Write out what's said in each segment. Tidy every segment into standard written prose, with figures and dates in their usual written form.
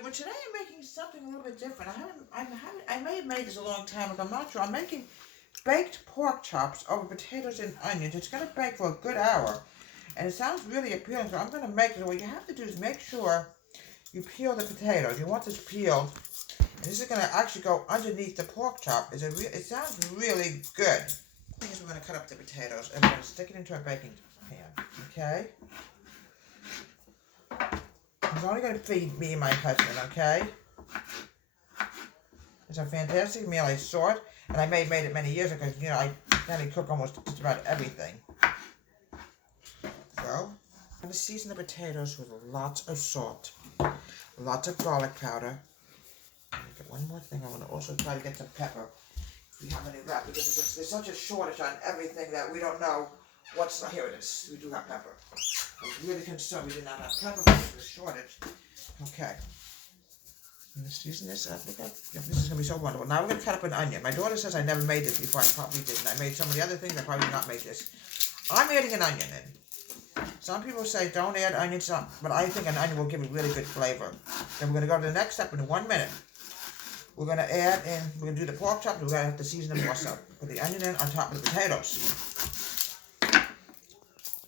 well today I'm making something a little bit different. I may have made this a long time ago, I'm not sure. I'm making baked pork chops over potatoes and onions. It's going to bake for a good hour. And it sounds really appealing, so I'm going to make it. What you have to do is make sure you peel the potatoes. You want this peeled. And this is going to actually go underneath the pork chop. It sounds really good. The thing is, we're going to cut up the potatoes and we're going to stick it into a baking pan. Okay? It's only going to feed me and my husband, okay? It's a fantastic meal. I saw it, and I made it many years ago. You know, I can cook almost just about everything. So, I'm going to season the potatoes with lots of salt, lots of garlic powder. Get one more thing. I want to also try to get some pepper. If we have any of that, because there's such a shortage on everything that we don't know what's. Here it is. We do have pepper. I was really concerned we did not have pepper because of the shortage. Okay. I'm going to season this up. Look at this is going to be so wonderful. Now we're going to cut up an onion. My daughter says I never made this before. I probably didn't. I made some of the other things. I probably did not make this. I'm adding an onion in. Some people say don't add onions, but I think an onion will give a really good flavor. Then we're going to go to the next step in 1 minute. We're going to add in, we're going to do the pork chop, and we're going to have to season them also. Put the onion in on top of the potatoes.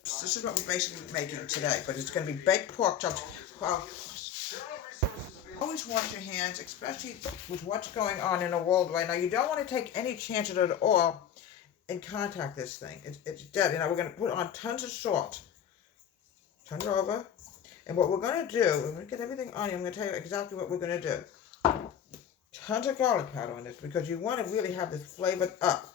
This is what we're basically making today, but it's going to be baked pork chops. Always wash your hands, especially with what's going on in the world right now. You don't want to take any chances at all and contact this thing. It's dead. You know, we're going to put on tons of salt. Turn it over. And what we're going to do, I'm going to get everything on you. I'm going to tell you exactly what we're going to do. Tons of garlic powder in this because you want to really have this flavored up.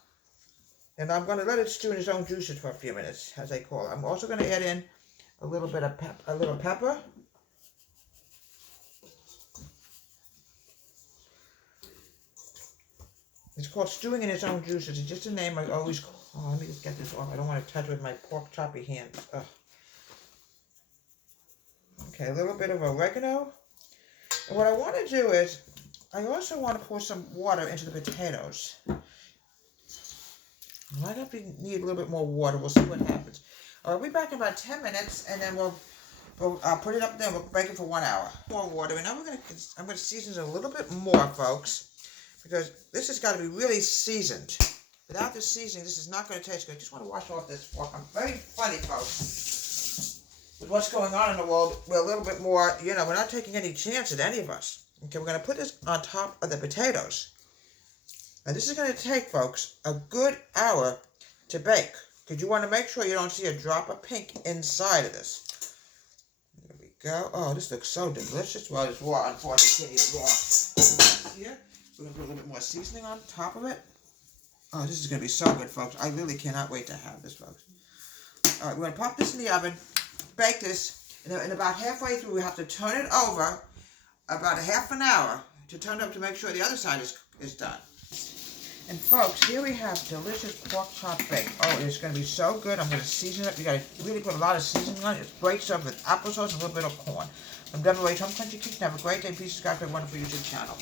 And I'm going to let it stew in its own juices for a few minutes, as they call it. I'm also going to add in a little bit of pepper. It's called stewing in its own juices. It's just a name I always call. Oh, let me just get this off. I don't want to touch it with my pork choppy hands. Ugh. Okay, a little bit of oregano. And what I want to do is, I also want to pour some water into the potatoes. I might have to need a little bit more water. We'll see what happens. We'll be back in about 10 minutes, and then we'll put it up there. We'll bake it for 1 hour. More water, and now I'm going to season it a little bit more, folks, because this has got to be really seasoned. Without the seasoning, this is not going to taste good. I just want to wash off this fork. I'm very funny, folks. With what's going on in the world, we're a little bit more, you know, we're not taking any chances, any of us. Okay, we're going to put this on top of the potatoes. And this is going to take, folks, a good hour to bake. Because you want to make sure you don't see a drop of pink inside of this. There we go. Oh, this looks so delicious. Well, it's raw. Unfortunately, it's raw. Here, we're going to put a little bit more seasoning on top of it. Oh, this is going to be so good, folks. I really cannot wait to have this, folks. All right, we're going to pop this in the oven, bake this, and about halfway through, we have to turn it over about a half an hour to turn it up to make sure the other side is done. And folks, here we have delicious pork chop baked. Oh, it's going to be so good. I'm going to season it. You got to really put a lot of seasoning on it. It's great stuff with applesauce and a little bit of corn. I'm Deborah Ray's Home Country Kitchen. Have a great day. Peace, God, for a wonderful YouTube channel.